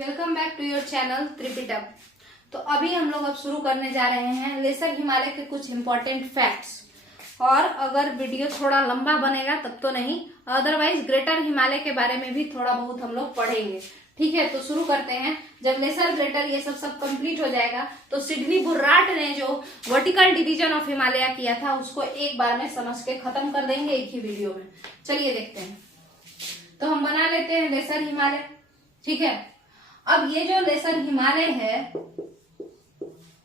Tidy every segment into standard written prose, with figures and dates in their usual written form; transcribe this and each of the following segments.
Welcome back to your channel Tripitak. तो अभी हम लोग अब शुरू करने जा रहे हैं लेसर हिमालय के कुछ इम्पोर्टेंट फैक्ट्स। और अगर वीडियो थोड़ा लंबा बनेगा तब तो नहीं, अदरवाइज ग्रेटर हिमालय के बारे में भी थोड़ा बहुत हम लोग पढ़ेंगे। ठीक है, तो शुरू करते हैं। जब लेसर ग्रेटर ये सब कंप्लीट हो जाएगा तो सिडनी बुर्राट ने जो वर्टिकल डिवीजन ऑफ हिमालय किया था उसको एक बार में समझ के खत्म कर देंगे एक ही वीडियो में। चलिए देखते हैं। तो हम बना लेते हैं लेसर हिमालय। ठीक है, अब ये जो लेसर हिमालय है,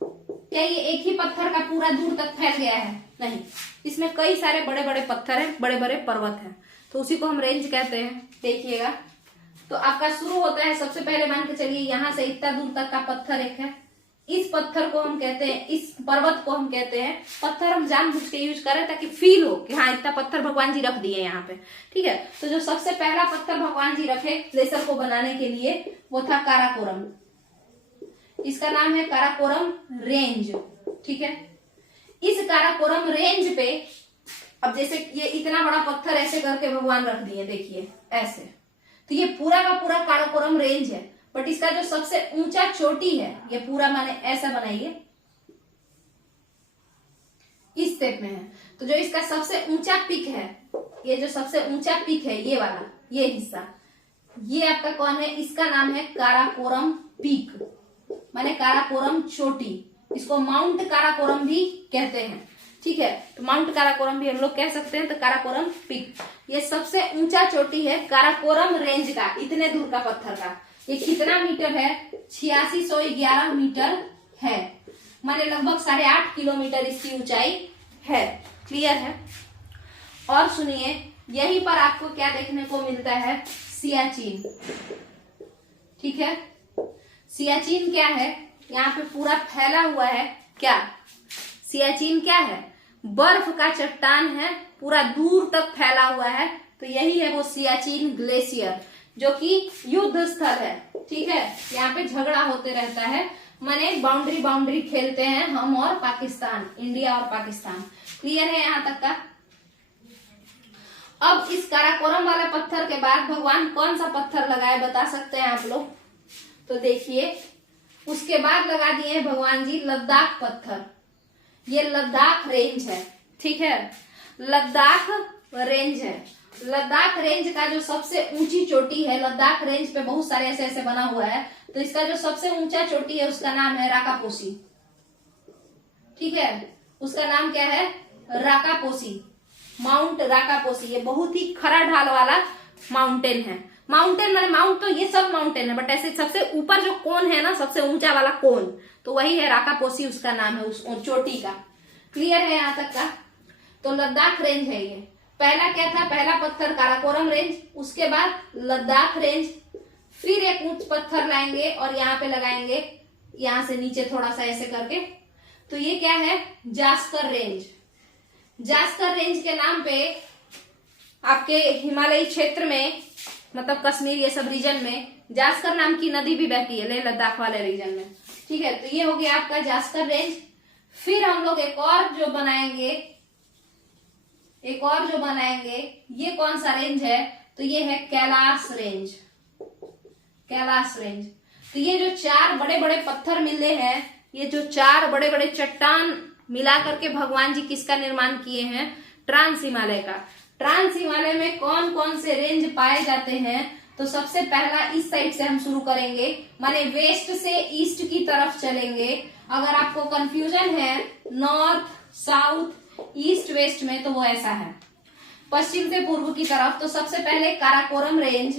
क्या ये एक ही पत्थर का पूरा दूर तक फैल गया है? नहीं, इसमें कई सारे बड़े बड़े पत्थर हैं, बड़े बड़े पर्वत हैं, तो उसी को हम रेंज कहते हैं। देखिएगा, तो आपका शुरू होता है, सबसे पहले मान के चलिए यहाँ से इतना दूर तक का पत्थर एक है। इस पत्थर को हम कहते हैं, इस पर्वत को हम कहते हैं, पत्थर हम जानबूझ के यूज करें ताकि फील हो कि हाँ इतना पत्थर भगवान जी रख दिए यहाँ पे। ठीक है, तो जो सबसे पहला पत्थर भगवान जी रखे लेसर को बनाने के लिए वो था काराकोरम। इसका नाम है काराकोरम रेंज। ठीक है, इस काराकोरम रेंज पे अब जैसे ये इतना बड़ा पत्थर ऐसे करके भगवान रख दिए, देखिए ऐसे, तो ये पूरा का पूरा काराकोरम रेंज है। बट इसका जो सबसे ऊंचा चोटी है, ये पूरा माने ऐसा बनाइए, इस स्टेप में है। तो जो इसका सबसे ऊंचा पिक है, ये जो सबसे ऊंचा पिक है, ये वाला, ये हिस्सा, ये आपका कौन है? इसका नाम है काराकोरम पीक, माने काराकोरम चोटी। इसको माउंट काराकोरम भी कहते हैं। ठीक है, तो माउंट काराकोरम भी हम लोग कह सकते हैं। तो काराकोरम पीक ये सबसे ऊंचा चोटी है काराकोरम रेंज का, इतने दूर का पत्थर का। ये कितना मीटर है? 8611 मीटर है, माने लगभग 8.5 किलोमीटर इसकी ऊंचाई है। क्लियर है? और सुनिए, यहीं पर आपको क्या देखने को मिलता है? सियाचिन। ठीक है, सियाचिन क्या है? यहाँ पे पूरा फैला हुआ है। क्या सियाचिन क्या है? बर्फ का चट्टान है, पूरा दूर तक फैला हुआ है। तो यही है वो सियाचिन ग्लेशियर, जो कि युद्ध स्थल है। ठीक है, यहाँ पे झगड़ा होते रहता है, माने बाउंड्री खेलते हैं हम और पाकिस्तान, इंडिया और पाकिस्तान। क्लियर है यहाँ तक का? अब इस काराकोरम वाले पत्थर के बाद भगवान कौन सा पत्थर लगाए बता सकते हैं आप लोग? तो देखिए, उसके बाद लगा दिए भगवान जी लद्दाख पत्थर। ये लद्दाख रेंज है। ठीक है, लद्दाख रेंज है। लद्दाख रेंज का जो सबसे ऊंची चोटी है, लद्दाख रेंज पे बहुत सारे ऐसे ऐसे बना हुआ है, तो इसका जो सबसे ऊंचा चोटी है उसका नाम है राकापोसी। ठीक है, उसका नाम क्या है? राकापोसी, माउंट राकापोसी। ये बहुत ही खरा ढाल वाला माउंटेन है। माउंटेन माने माउंट तो ये सब माउंटेन है, बट ऐसे सबसे ऊपर जो कोन है ना, सबसे ऊंचा वाला कोन, तो वही है राकापोसी, उसका नाम है उस चोटी का। क्लियर है यहाँ तक का? तो लद्दाख रेंज है ये। पहला क्या था? पहला पत्थर काराकोरम रेंज, उसके बाद लद्दाख रेंज, फिर एक ऊंच पत्थर लाएंगे और यहाँ पे लगाएंगे, यहाँ से नीचे थोड़ा सा ऐसे करके। तो ये क्या है? जास्कर रेंज। जास्कर रेंज के नाम पे आपके हिमालयी क्षेत्र में, मतलब कश्मीर ये सब रीजन में, जास्कर नाम की नदी भी बहती है, ले लद्दाख वाले रीजन में। ठीक है, तो ये हो गया आपका जास्कर रेंज। फिर हम लोग एक और जो बनाएंगे, ये कौन सा रेंज है? तो ये है कैलाश रेंज। कैलाश रेंज। तो ये जो 4 बड़े बड़े पत्थर मिले हैं, ये जो 4 बड़े बड़े चट्टान मिला करके भगवान जी किसका निर्माण किए हैं? ट्रांस हिमालय का। ट्रांस हिमालय में कौन कौन से रेंज पाए जाते हैं? तो सबसे पहला इस साइड से हम शुरू करेंगे, माने वेस्ट से ईस्ट की तरफ चलेंगे। अगर आपको कंफ्यूजन है नॉर्थ साउथ ईस्ट वेस्ट में, तो वो ऐसा है, पश्चिम से पूर्व की तरफ। तो सबसे पहले काराकोरम रेंज,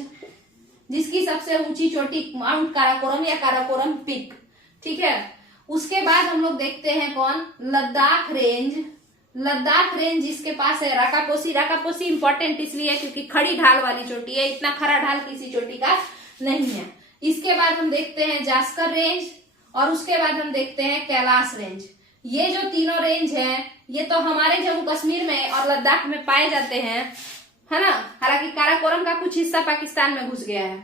जिसकी सबसे ऊंची चोटी माउंट काराकोरम या काराकोरम पीक। ठीक है, उसके बाद हम लोग देखते हैं कौन? लद्दाख रेंज। लद्दाख रेंज जिसके पास है राकापोसी। राकापोसी इंपॉर्टेंट इसलिए क्योंकि खड़ी ढाल वाली चोटी है, इतना खरा ढाल किसी चोटी का नहीं है। इसके बाद हम देखते हैं जास्कर रेंज, और उसके बाद हम देखते हैं कैलाश रेंज। ये जो तीनों रेंज हैं, ये तो हमारे जम्मू कश्मीर में और लद्दाख में पाए जाते हैं, है ना। हालांकि काराकोरम का कुछ हिस्सा पाकिस्तान में घुस गया है,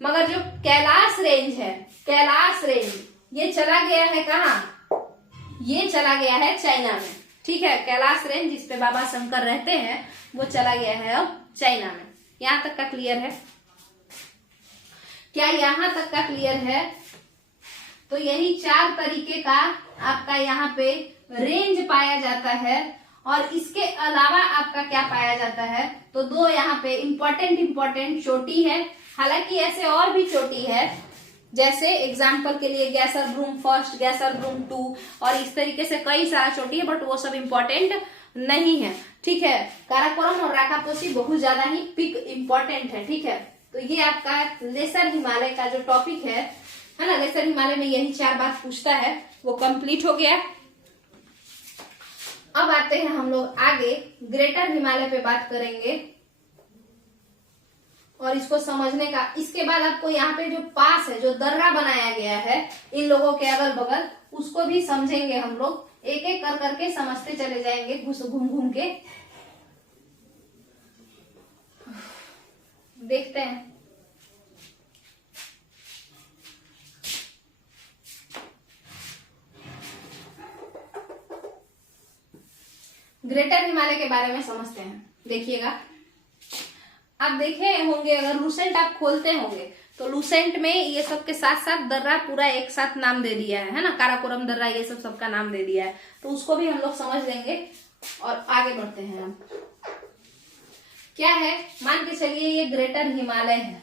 मगर जो कैलाश रेंज है, कैलाश रेंज ये चला गया है कहाँ? ये चला गया है चाइना में। ठीक है, कैलाश रेंज जिसपे बाबा शंकर रहते हैं, वो चला गया है अब चाइना में। यहां तक का क्लियर है? क्या यहाँ तक का क्लियर है? तो यही 4 तरीके का आपका यहाँ पे रेंज पाया जाता है। और इसके अलावा आपका क्या पाया जाता है? तो 2 यहाँ पे इंपॉर्टेंट चोटी है। हालांकि ऐसे और भी चोटी है, जैसे एग्जाम्पल के लिए गैसर ब्रूम फर्स्ट, गैसर ब्रूम 2 और इस तरीके से कई सारा चोटी है, बट वो सब इंपॉर्टेंट नहीं है। ठीक है, काराकोरम और राकापोसी बहुत ज्यादा ही पिक इंपॉर्टेंट है। ठीक है, तो ये आपका लेसर हिमालय का जो टॉपिक है ना, लेसर हिमालय में यही 4 बात पूछता है, वो कंप्लीट हो गया। अब आते हैं हम लोग आगे ग्रेटर हिमालय पे बात करेंगे और इसको समझने का। इसके बाद आपको यहाँ पे जो पास है, जो दर्रा बनाया गया है इन लोगों के अगल बगल, उसको भी समझेंगे हम लोग। एक एक कर करके समझते चले जाएंगे, घूम घूम के देखते हैं। ग्रेटर हिमालय के बारे में समझते हैं। देखिएगा, आप देखे होंगे, अगर लूसेंट आप खोलते होंगे तो लूसेंट में ये सब के साथ साथ दर्रा पूरा एक साथ नाम दे दिया है ना, काराकोरम दर्रा, ये सब सबका नाम दे दिया है। तो उसको भी हम लोग समझ लेंगे और आगे बढ़ते हैं हम। क्या है, मान के चलिए ये ग्रेटर हिमालय है।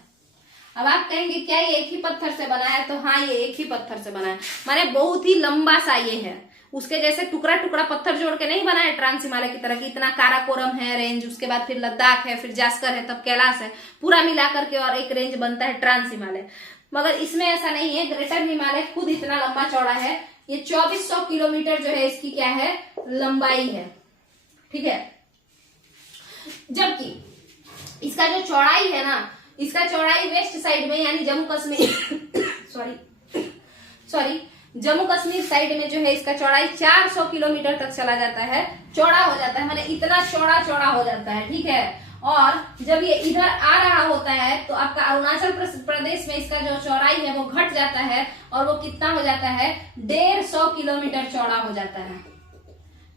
अब आप कहेंगे क्या ये एक ही पत्थर से बना है? तो हाँ, ये एक ही पत्थर से बना है, माने बहुत ही लंबा सा ये है। उसके जैसे टुकड़ा टुकड़ा पत्थर जोड़ के नहीं बना है ट्रांस हिमालय की तरह की। इतना काराकोरम है रेंज, उसके बाद फिर लद्दाख है, फिर जास्कर है, तब कैलाश है, पूरा मिलाकर के और एक रेंज बनता है ट्रांस हिमालय। मगर इसमें ऐसा नहीं है। ग्रेटर हिमालय खुद इतना लंबा चौड़ा है। ये 2400 किलोमीटर जो है इसकी क्या है, लंबाई है। ठीक है, जबकि इसका जो चौड़ाई है ना, इसका चौड़ाई वेस्ट साइड में यानी जम्मू कश्मीर सॉरी जम्मू कश्मीर साइड में जो है इसका चौड़ाई 400 किलोमीटर तक चला जाता है, चौड़ा हो जाता है, माने इतना चौड़ा हो जाता है। ठीक है, और जब ये इधर आ रहा होता है तो आपका अरुणाचल प्रदेश में इसका जो चौड़ाई है वो घट जाता है और वो कितना हो जाता है, 150 किलोमीटर चौड़ा हो जाता है।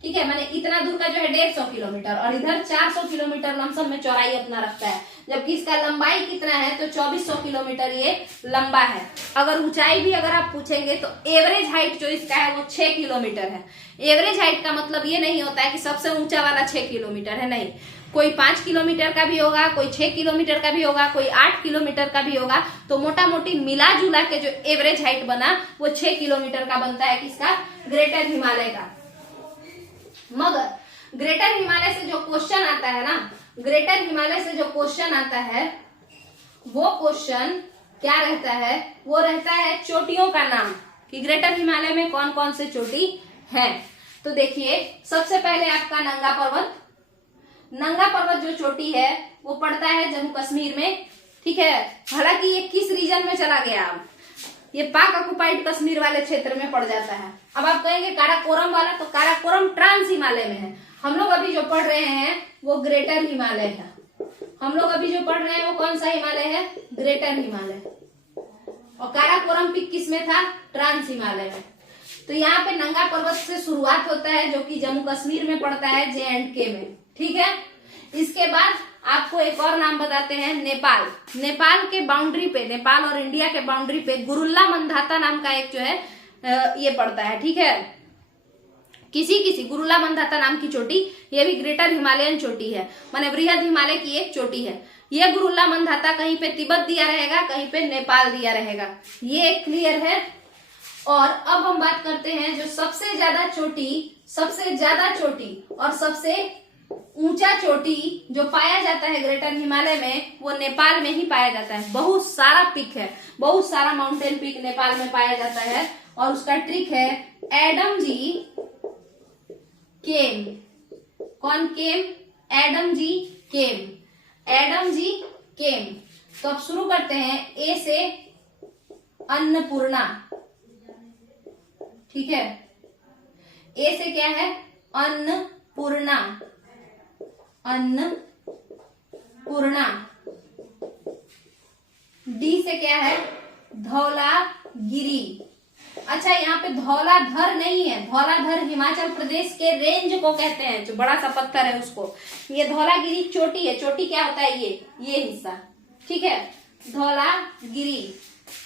ठीक है, माने इतना दूर का जो है 150 किलोमीटर और इधर 400 किलोमीटर लमसम में चौड़ाई अपना रखता है। जबकि इसका लंबाई कितना है, तो 2400 किलोमीटर ये लंबा है। अगर ऊंचाई भी अगर आप पूछेंगे तो एवरेज हाइट जो इसका है वो 6 किलोमीटर है। एवरेज हाइट का मतलब ये नहीं होता है कि सबसे ऊंचा वाला 6 किलोमीटर है, नहीं। कोई 5 किलोमीटर का भी होगा, कोई 6 किलोमीटर का भी होगा, कोई 8 किलोमीटर का भी होगा। तो मोटा मोटी मिला जुला के जो एवरेज हाइट बना वो 6 किलोमीटर का बनता है किसका, ग्रेटर हिमालय का। मगर ग्रेटर हिमालय से जो क्वेश्चन आता है ना, ग्रेटर हिमालय से जो क्वेश्चन आता है वो क्वेश्चन क्या रहता है, वो रहता है चोटियों का नाम, कि ग्रेटर हिमालय में कौन कौन से चोटी है। तो देखिए, सबसे पहले आपका नंगा पर्वत। नंगा पर्वत जो चोटी है वो पड़ता है जम्मू कश्मीर में। ठीक है, हालांकि ये किस रीजन में चला गया, ये पाक ऑक्युपाइड कश्मीर वाले क्षेत्र में पड़ जाता है। अब आप कहेंगे काराकोरम वाला, तो काराकोरम ट्रांस हिमालय में है। हम लोग अभी जो पढ़ रहे हैं वो ग्रेटर हिमालय है। हम लोग अभी जो पढ़ रहे हैं वो कौन सा हिमालय है, ग्रेटर हिमालय। और काराकोरम पिक किस में था, ट्रांस हिमालय में। तो यहाँ पे नंगा पर्वत से शुरुआत होता है जो कि जम्मू कश्मीर में पड़ता है, JNK में। ठीक है, इसके बाद आपको एक और नाम बताते हैं, नेपाल। नेपाल के बाउंड्री पे, नेपाल और इंडिया के बाउंड्री पे गुरुल्ला मंधाता नाम का एक जो है ये पड़ता है। ठीक है, किसी गुरुल्ला मंधाता नाम की चोटी, ये भी ग्रेटर हिमालयन चोटी है, माने बृहद हिमालय की एक चोटी है। ये गुरुल्ला मंधाता कहीं पे तिब्बत दिया रहेगा, कहीं पे नेपाल दिया रहेगा, ये क्लियर है। और अब हम बात करते हैं जो सबसे ज्यादा चोटी और सबसे ऊंचा चोटी जो पाया जाता है ग्रेटर हिमालय में, वो नेपाल में ही पाया जाता है। बहुत सारा पिक है, बहुत सारा माउंटेन पिक नेपाल में पाया जाता है और उसका ट्रिक है एडम जी केम। कौन केम, एडम जी केम, एडम जी केम। तो अब शुरू करते हैं, ए से अन्नपूर्णा। ठीक है, ए से क्या है, अन्नपूर्णा, अन्नपूर्णा। डी से क्या है, धौलागिरी। अच्छा, यहाँ पे धौलाधर नहीं है, धौलाधर हिमाचल प्रदेश के रेंज को कहते हैं, जो बड़ा सा पत्थर है उसको। ये धौलागिरी चोटी है। चोटी क्या होता है, ये हिस्सा। ठीक है, धौलागिरी।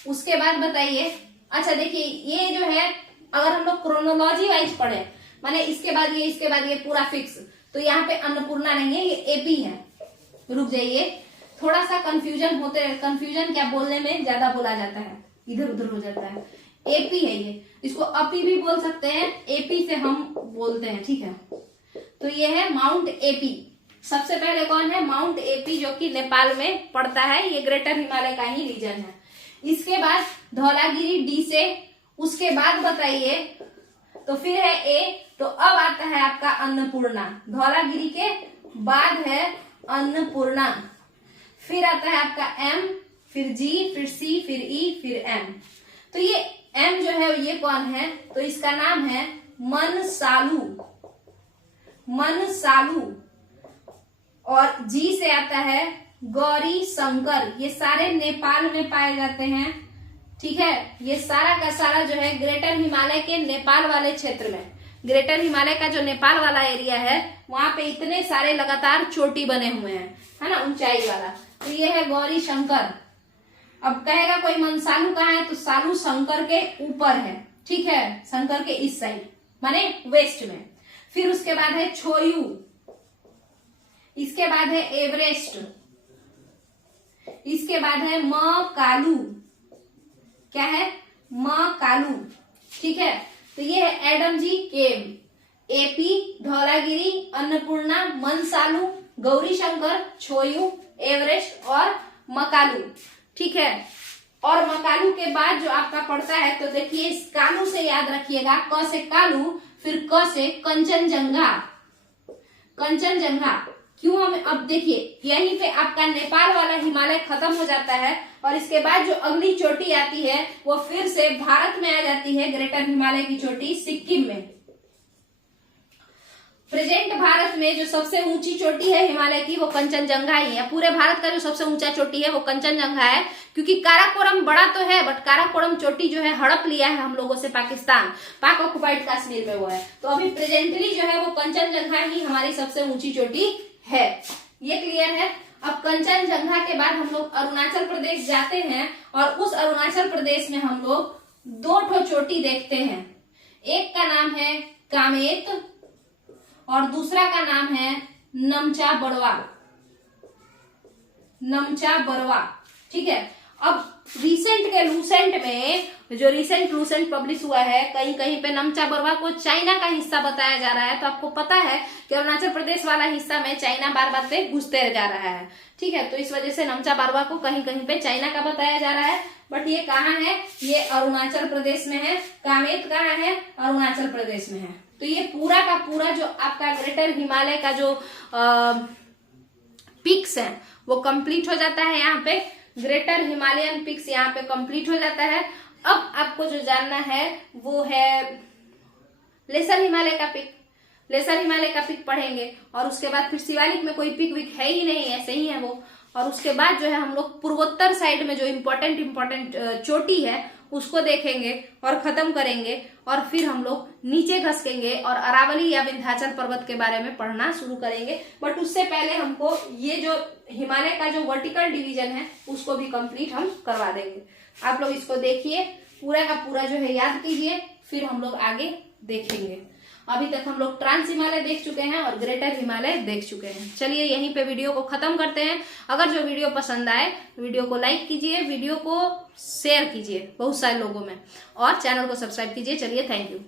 उसके बाद बताइए, अच्छा देखिए ये जो है अगर हम लोग क्रोनोलॉजी वाइज पढ़े, माने इसके बाद ये पूरा फिक्स, तो यहाँ पे अन्नपूर्णा नहीं है, ये एपी है। रुक जाइए, थोड़ा सा कंफ्यूजन क्या बोलने में ज्यादा बोला जाता है, इधर उधर हो जाता है। एपी है ये, इसको अपी भी बोल सकते हैं, एपी से हम बोलते हैं, ठीक है। तो ये है माउंट एपी। सबसे पहले कौन है? माउंट एपी, जो कि नेपाल में पड़ता है, ये ग्रेटर हिमालय का ही रीजन है। इसके बाद धौलागिरी डी से, उसके बाद बताइए, तो फिर है ए, तो अब आता है आपका अन्नपूर्णा। धौलागिरी के बाद है अन्नपूर्णा, फिर आता है आपका एम, फिर जी, फिर सी, फिर ई, फिर एम। तो ये एम जो है ये कौन है? तो इसका नाम है मनसालू, मनसालू। और जी से आता है गौरी शंकर। ये सारे नेपाल में पाए जाते हैं, ठीक है। ये सारा का सारा जो है ग्रेटर हिमालय के नेपाल वाले क्षेत्र में, ग्रेटर हिमालय का जो नेपाल वाला एरिया है वहां पे इतने सारे लगातार चोटी बने हुए हैं, है ना, ऊंचाई वाला। तो ये है गौरी शंकर। अब कहेगा कोई मनसालू कहाँ है? तो सालू शंकर के ऊपर है, ठीक है, शंकर के इस साइड माने वेस्ट में। फिर उसके बाद है छोयू, इसके बाद है एवरेस्ट, इसके बाद है मकालू। क्या है? मकालू, ठीक है। तो ये है एडम जी केव, एपी, धौलागिरी, अन्नपूर्णा, मनसालू, गौरी शंकर, छोयू, एवरेस्ट और मकालू, ठीक है। और मकालू के बाद जो आपका पड़ता है, तो देखिए इस कालू से याद रखिएगा, क से कालू, फिर क से कंचनजंगा। कंचनजंगा क्यों? हम अब देखिए यहीं पे आपका नेपाल वाला हिमालय खत्म हो जाता है और इसके बाद जो अगली चोटी आती है वो फिर से भारत में आ जाती है, ग्रेटर हिमालय की चोटी सिक्किम में। प्रेजेंट भारत में जो सबसे ऊंची चोटी है हिमालय की वो कंचनजंगा ही है। पूरे भारत का जो सबसे ऊंचा चोटी है वो कंचनजंगा है, क्योंकि काराकोरम बड़ा तो है बट काराकोरम चोटी जो है हड़प लिया है हम लोगों से पाकिस्तान, पाक ऑक्युपाइड कश्मीर में वो है। तो अभी प्रेजेंटली जो है वो कंचनजंगा ही हमारी सबसे ऊंची चोटी है। ये क्लियर है। अब कंचनजंगा के बाद हम लोग अरुणाचल प्रदेश जाते हैं और उस अरुणाचल प्रदेश में हम लोग दो ठो चोटी देखते हैं। एक का नाम है कामेत और दूसरा का नाम है नमचा बड़वा, नमचा बड़वा, ठीक है। अब रिसेंट के लूसेंट में जो रिसेंट लूसेंट पब्लिश हुआ है, कहीं कहीं पे नमचा बड़वा को चाइना का हिस्सा बताया जा रहा है। तो आपको पता है कि अरुणाचल प्रदेश वाला हिस्सा में चाइना बार बार पे घुसते जा रहा है, ठीक है। तो इस वजह से नमचा बड़वा को कहीं कहीं पे चाइना का बताया जा रहा है, बट ये कहाँ है? ये अरुणाचल प्रदेश में है। कामेत कहाँ है? अरुणाचल प्रदेश में है। तो ये पूरा का पूरा जो आपका ग्रेटर हिमालय का जो पिक्स है वो कंप्लीट हो जाता है। यहाँ पे ग्रेटर हिमालयन पिक्स यहाँ पे कंप्लीट हो जाता है। अब आपको जो जानना है वो है लेसर हिमालय का पिक। लेसर हिमालय का पिक पढ़ेंगे और उसके बाद फिर शिवालिक में कोई पिक विक है ही नहीं, ऐसे ही है वो। और उसके बाद जो है हम लोग पूर्वोत्तर साइड में जो इम्पोर्टेंट चोटी है उसको देखेंगे और खत्म करेंगे और फिर हम लोग नीचे घसकेंगे और अरावली या विंध्याचल पर्वत के बारे में पढ़ना शुरू करेंगे। बट उससे पहले हमको ये जो हिमालय का जो वर्टिकल डिवीजन है उसको भी कंप्लीट हम करवा देंगे। आप लोग इसको देखिए, पूरा का पूरा जो है याद कीजिए, फिर हम लोग आगे देखेंगे। अभी तक हम लोग ट्रांस हिमालय देख चुके हैं और ग्रेटर हिमालय देख चुके हैं। चलिए यहीं पे वीडियो को खत्म करते हैं। अगर जो वीडियो पसंद आए वीडियो को लाइक कीजिए, वीडियो को शेयर कीजिए बहुत सारे लोगों में और चैनल को सब्सक्राइब कीजिए। चलिए, थैंक यू।